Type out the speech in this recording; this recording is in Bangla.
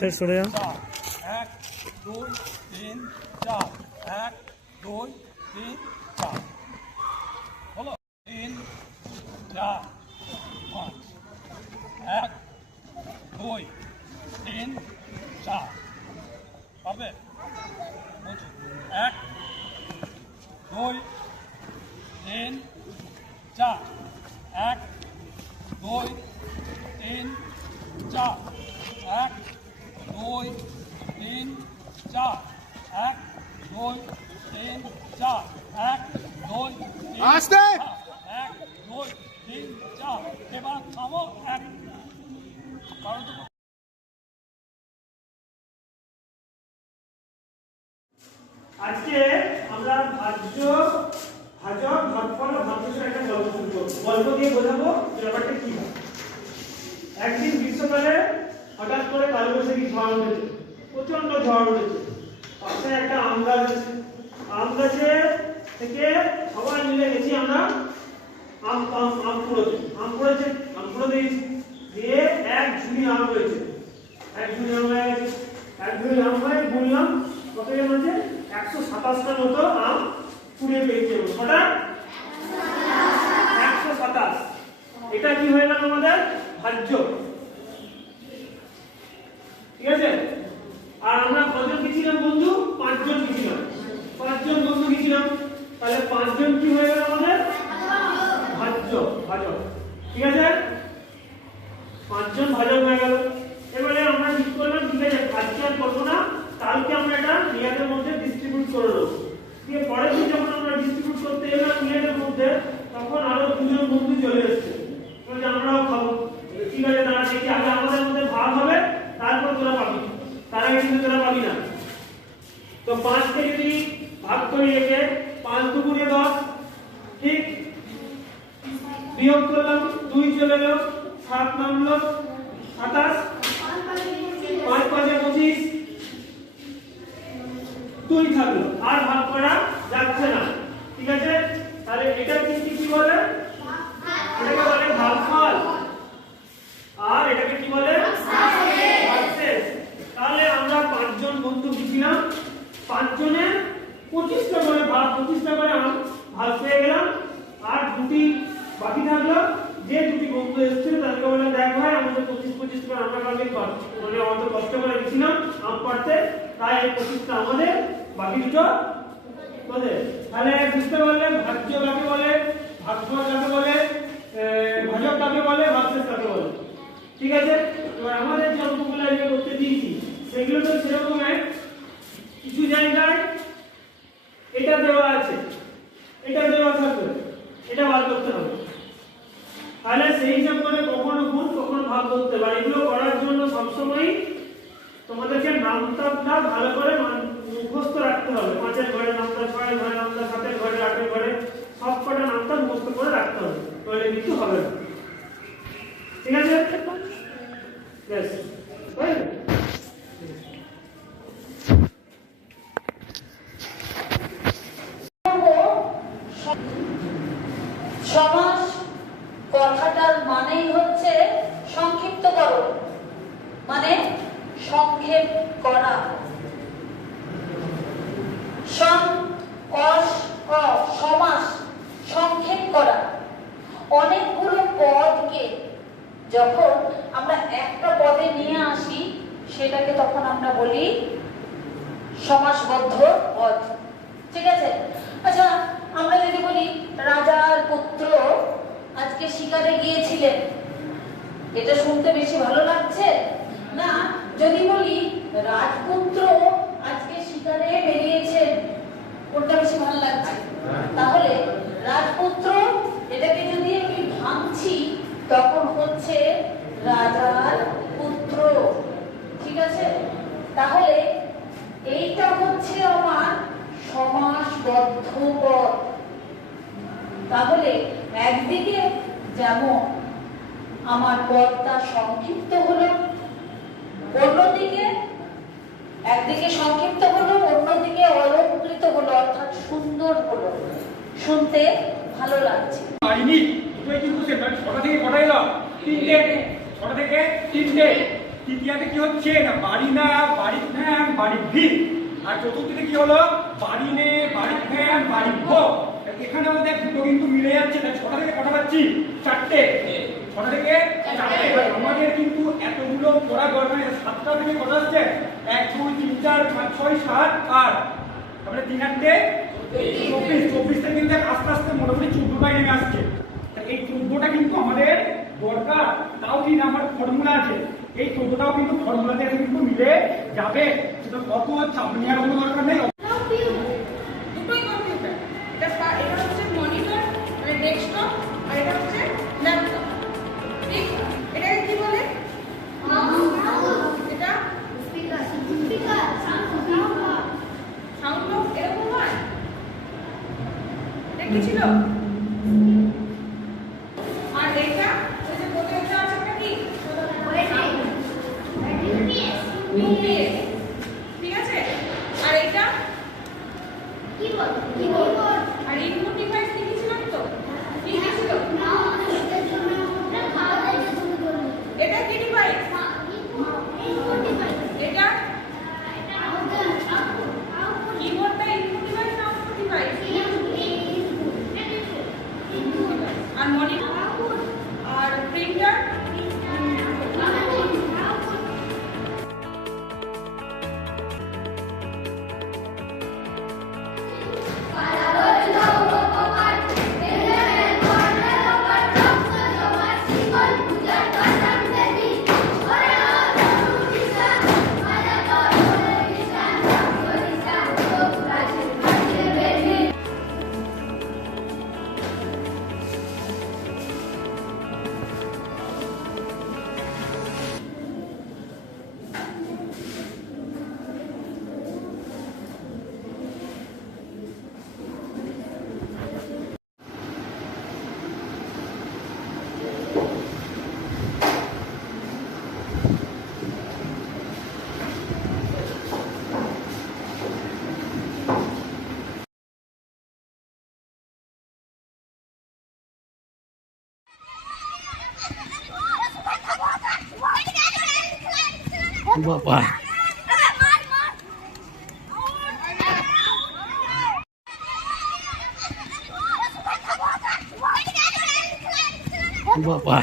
শেষ করে যাও। 1 2 3 4 1 2 3 4 বলো 3 4 5 1 2 3 4 পারবে বলছি 1 2 3 4 1 2 3 4 1 2 3 4 1 2 3 4 1 2 আস্তে 1 2 3 4 এবার থামো 1 কারণ তো আজকে আমরা ভাজক ভাগফল ও ভাগশেষের একটা গল্প শুরু করবো। গল্প দিয়ে বোঝাবো যে ব্যাপারটা কি হয়। একদিন গ্রীষ্মকালে হঠাৎ করে কালবৈশাখী ঝড় উঠেছে, প্রচন্ড ঝড় উঠেছে। পাশে একটা আম গাছ আছে, আম গাছে থেকে সবাই মিলে গেছি আমরা আম কুড়োতে দিয়ে এক ঝুড়ি আম রয়েছে, এক ঝুড়ি আম হয়ে গেছে। এক ঝুড়ি আম হয়ে গুনলাম কতজন আছে, 127টার মতো আম কুড়িয়ে পেয়েছে। কটা? 127। এটা কি হয়ে গেল আমাদের ভাজ্য, ঠিক আছে। আর আমরা কজন গেছিলাম বন্ধু? 5 জন গেছিলাম, 5 জন বন্ধু গেছিলাম। তাহলে 5 জন কি হয়ে গেল আমাদের ভাজক, ঠিক আছে। 5 জন ভাজক হয়ে গেল। এবারে আমরা ঠিক করলাম, ঠিক আছে আজকে আর করবো না, কালকে আমরা এটা নিয়াদের মধ্যে ডিস্ট্রিবিউট করে দেবো। দিয়ে পরের দিন যখন আমরা ডিস্ট্রিবিউট করতে এলাম নিয়াদের মধ্যে, তখন আরো 2 জন বন্ধু চলে এসেছে, বলছে আমরাও খাবো। ঠিক আছে তারা দেখি আগে আমাদের মধ্যে ভাগ হবে, তারপর তোরা পাবি, তারা কিন্তু তোরা পাবি না। তো 5 কে যদি ভাগ করি, একে 5 দুগুণে 10, ঠিক। বিয়োগ করলাম, 2 চলে গেল, 7 নামলো 27, 5 5 25, 2 থাকলো, আর ভাগ করা যাচ্ছে না, ঠিক আছে। তাহলে এটা কিন্তু কি বলে? এটাকে বলে ভাগফল, আর এটাকে কি বলে? ভাগশেষ। তাহলে আমরা 5 জন বন্ধু ছিলাম, 5 জনের 25টা করে ভাগ, 25টা করে ভাগ পেয়ে গেলাম। আর দুটি বাকি থাকলো, যে দুটি বন্ধু এসেছিল তাদেরকে বললাম দেখ ভাই আমাদের 25 করে আমরা কালকে মানে অত কষ্ট করে গেছিলাম আম পাড়তে, তাই এই 25টা আমাদের, বাকি দুটো তোদের। তাহলে বুঝতে পারলে ভাজ্য কাকে বলে, ভাগফল কাকে বলে, ভাজক কাকে বলে, ভাগশেষ কাকে বলে, ঠিক আছে। এবার আমাদের যে অঙ্কগুলো আগে করতে দিয়েছি সেগুলো তো সেরকম কিছু জায়গায় এটা দেওয়া আছে, এটা দেওয়া থাকবে, এটা বার করতে হবে। তাহলে সেই হিসাব করে কখনো গুণ কখনো ভাগ করতে পারে। এগুলো করার জন্য সবসময় তোমাদেরকে নামতাটা ভালো করে মুখস্থ রাখতে হবে। 5-এর ঘরে নামতা, 6-এর ঘরে নামতা, 7-এর ঘরে, 8-এর ঘরে সব কটা নামতা মুখস্থ করে রাখতে হবে, তাহলে কিছু হবে না, ঠিক আছে। বেশ সমাস কথাটার মানেই হচ্ছে সংক্ষিপ্তকরণ, মানে সংক্ষেপ করা। সমাস সংক্ষেপ করা। অনেকগুলো পদকে যখন আমরা একটা পদে নিয়ে আসি সেটাকে তখন আমরা বলি সমাসবদ্ধ পদ, ঠিক আছে। আচ্ছা আমরা যদি বলি রাজার পুত্র আজকে শিকারে গিয়েছিলেন, এটা শুনতে বেশি ভালো লাগছে না যদি বলি রাজপুত্র আজকে শিকারে বেরিয়েছেন, কোনটা বেশি ভালো লাগছে? তাহলে রাজপুত্র এটাকে যদি আমি ভাঙছি তখন হচ্ছে রাজার পুত্র, ঠিক আছে। তাহলে এইটা হচ্ছে আমার সমাসবদ্ধ পদ। তাহলে একদিকে যেমন আমার পদটা সংক্ষিপ্ত হলো, অন্যদিকে একদিকে সংক্ষিপ্ত হলো, অন্যদিকে অলঙ্কৃত হলো, অর্থাৎ সুন্দর হলো, শুনতে ভালো লাগছে। ছটা থেকে কটা এলো? 3টে। 6টা থেকে 3টে। তৃতীয়াতে কি হচ্ছে না বাড়ি না বাড়ি ফ্যান বাড়ি ভিড়, আর চতুর্থীতে কি হলো বাড়ি নে বাড়ি ফ্যান বাড়ি ভোগ। এখানে আমাদের দুটো কিন্তু মিলে যাচ্ছে, তাই ছটা থেকে কটা পাচ্ছি? চারটে। ছটা থেকে চারটে। আমাদের কিন্তু এতগুলো পড়া দরকার। সাতটা থেকে কটা আসছে? 1 2 3 4 5 6 7 8, তারপরে 3 8 24। 24 থেকে কিন্তু আস্তে আস্তে মোটামুটি 14টাই নেমে আসছে। এই 14টা কিন্তু আমাদের দরকার। তাও কি না আমার ফর্মুলা আছে, এই 14টাও কিন্তু ফর্মুলাতে কিন্তু মিলে যাবে। সেটা কত চাপ নেওয়ার কোনো দরকার নেই। দুটোই কম্পিউটার। এটা হচ্ছে মনিটর মানে ডেস্কটপ, আর এটা হচ্ছে ল্যাপটপ। ঠিক, এটাকে কি বলে? এটা সাউন্ড বক্স এরকম হয়। এটা কি ছিল? আর এটা ওই যে বোতলটা আছে ওটা কি? UPS। ঠিক আছে, আর এটা আর ইনপুট ডিভাইস কি ছিলাম তো? কি ছিল? এটা কি ডিভাইস? এটা কিবোর্ডটা ইনপুট ডিভাইস না আউটপুট ডিভাইস? আর মনিটর আর প্রিন্টার বাবা বাবা